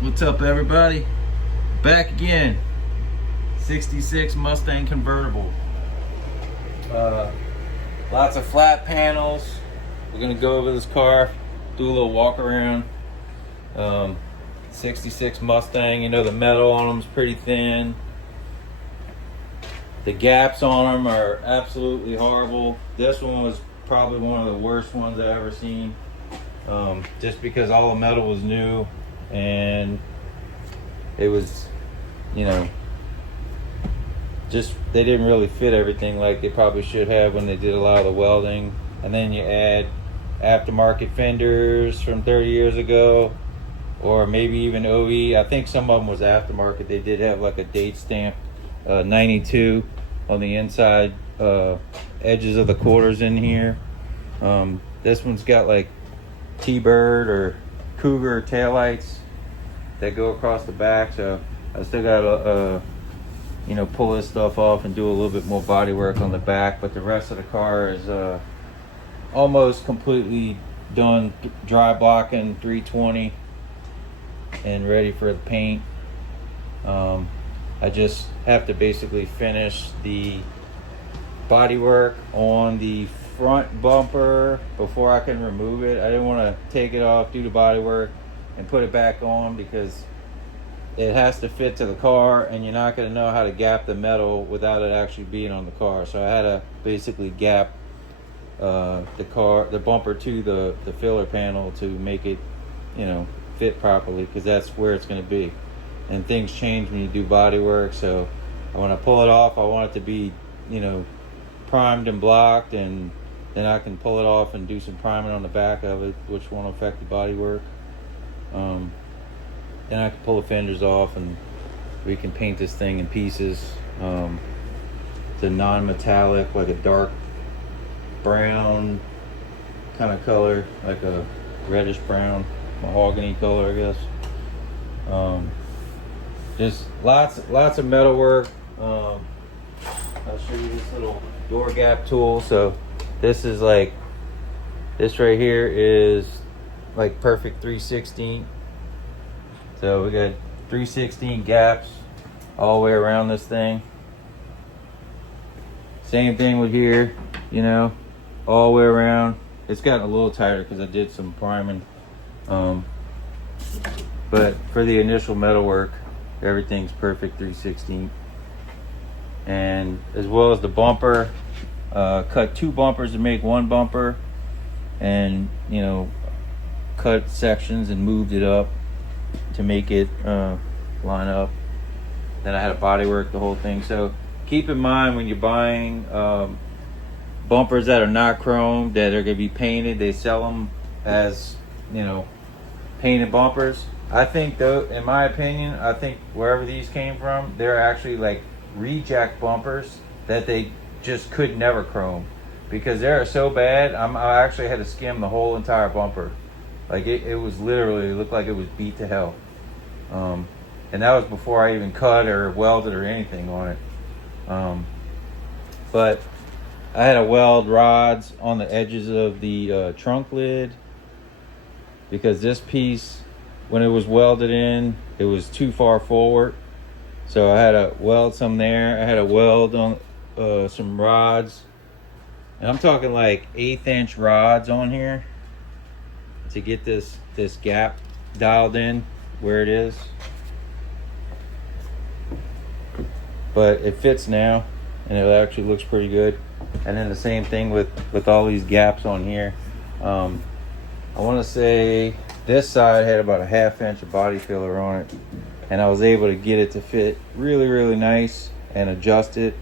What's up, everybody? Back again. 66 Mustang convertible. Lots of flat panels. We're gonna go over this car, do a little walk around. 66 Mustang, you know, the metal on them is pretty thin. The gaps on them are absolutely horrible. This one was probably one of the worst ones I've ever seen. Just because all the metal was new and it was, you know, just they didn't really fit everything like they probably should have when they did a lot of the welding. And then you add aftermarket fenders from 30 years ago, or maybe even OE. I think some of them was aftermarket. They did have like a date stamp 92 on the inside edges of the quarters in here. This one's got like T-Bird or Cougar taillights that go across the back, so I still gotta you know, pull this stuff off and do a little bit more body work on the back. But the rest of the car is almost completely done, dry blocking 320 and ready for the paint. I just have to basically finish the body work on the front bumper before I can remove it. I didn't want to take it off, do the body work, and put it back on because it has to fit to the car, and you're not going to know how to gap the metal without it actually being on the car. So I had to basically gap the bumper to the filler panel to make it, you know, fit properly, because that's where it's going to be. And things change when you do body work, so when I pull it off, I want it to be, you know, primed and blocked, and then I can pull it off and do some priming on the back of it, which won't affect the body work. Then I can pull the fenders off and we can paint this thing in pieces. It's a non-metallic, like a dark brown kind of color, like a reddish brown, mahogany color, I guess. Just lots of metal work. I'll show you this little door gap tool. So this is like, this right here is like perfect 3/16. So we got 3/16 gaps all the way around this thing. Same thing with here, you know, all the way around. It's gotten a little tighter because I did some priming. But for the initial metal work, everything's perfect 3/16. And as well as the bumper, cut two bumpers to make one bumper, and, you know, cut sections and moved it up to make it line up. Then I had to body work the whole thing. So keep in mind when you're buying bumpers that are not chrome, that are going to be painted, they sell them as, you know, painted bumpers. I think, though, in my opinion, I think wherever these came from, they're actually like reject bumpers that they just could never chrome, because they are so bad. I actually had to skim the whole entire bumper. Like it was literally, it looked like it was beat to hell. And that was before I even cut or welded or anything on it. But I had to weld rods on the edges of the trunk lid, because this piece, when it was welded in, it was too far forward. So I had to weld some there. I had to weld on some rods. And I'm talking like 1/8 inch rods on here to get this gap dialed in where it is. But it fits now, and it actually looks pretty good. And then the same thing with all these gaps on here. I want to say this side had about 1/2 inch of body filler on it, and I was able to get it to fit really nice and adjust it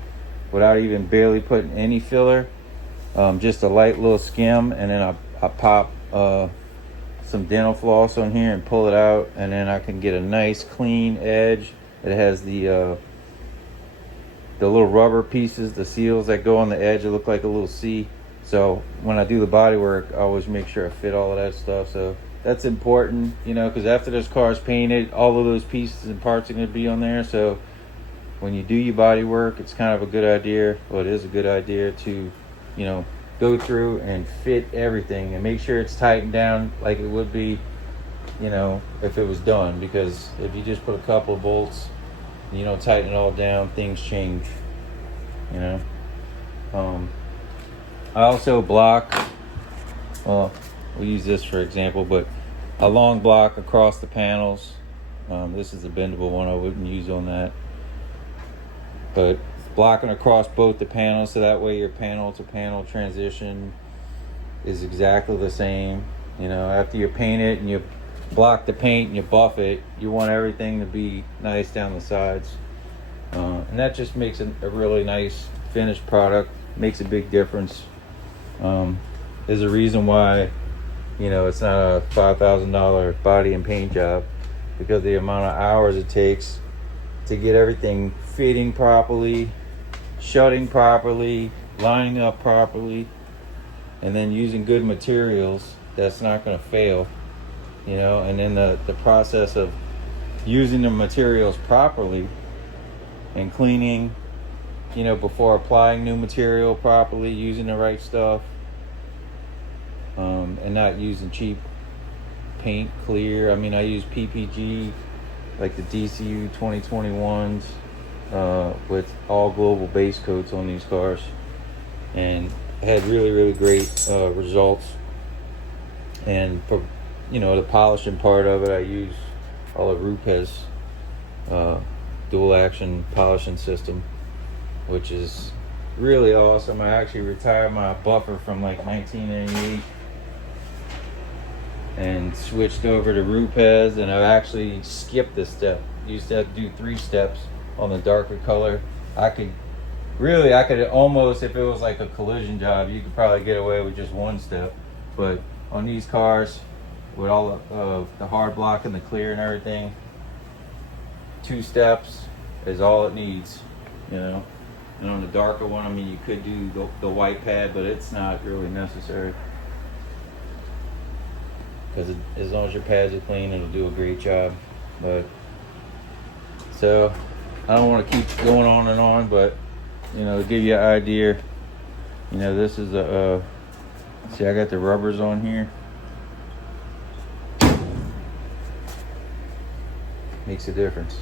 without even barely putting any filler. Just a light little skim, and then I pop some dental floss on here and pull it out, and then I can get a nice clean edge. It has the little rubber pieces, the seals that go on the edge. It look like a little C. So when I do the body work, I always make sure I fit all of that stuff. So that's important, you know, because after this car is painted, all of those pieces and parts are going to be on there. So when you do your body work, it's kind of a good idea, well, it is a good idea to, you know, go through and fit everything and make sure it's tightened down like it would be you know, if it was done, because if you just put a couple of bolts, you don't tighten it all down, things change, you know. I also block, well, we'll use this for example, but a long block across the panels. This is a bendable one, I wouldn't use on that, but blocking across both the panels, so that way your panel to panel transition is exactly the same. You know, after you paint it and you block the paint and you buff it, you want everything to be nice down the sides, and that just makes it a really nice finished product. Makes a big difference. There's a reason why, you know, it's not a $5,000 body and paint job, because the amount of hours it takes to get everything fitting properly, shutting properly, lining up properly, and then using good materials that's not going to fail, you know. And then the process of using the materials properly and cleaning, you know, before applying new material properly, using the right stuff, and not using cheap paint, clear. I mean, I use PPG, like the DCU 2021s, with all global base coats on these cars, and had really great results. And for, you know, the polishing part of it, I use all of Rupes dual action polishing system, which is really awesome. I actually retired my buffer from like 1998 and switched over to Rupes, and I've actually skipped this step. Used to have to do 3 steps on the darker color. I could almost, if it was like a collision job, you could probably get away with just 1 step, but on these cars with all the hard block and the clear and everything, 2 steps is all it needs, you know. And on the darker one, I mean, you could do the white pad, but it's not really necessary, because as long as your pads are clean, it'll do a great job. But so I don't want to keep going on and on, but, you know, to give you an idea, you know, this is a see, I got the rubbers on here. Makes a difference.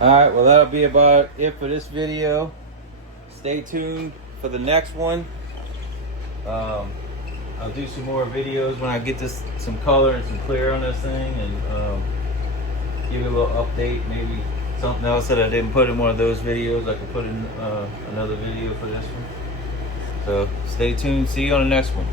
Alright, well, that'll be about it for this video. Stay tuned for the next one. I'll do some more videos when I get this some color and some clear on this thing, and give you a little update. Maybe something else that I didn't put in one of those videos, I could put in another video for this one. So stay tuned. See you on the next one.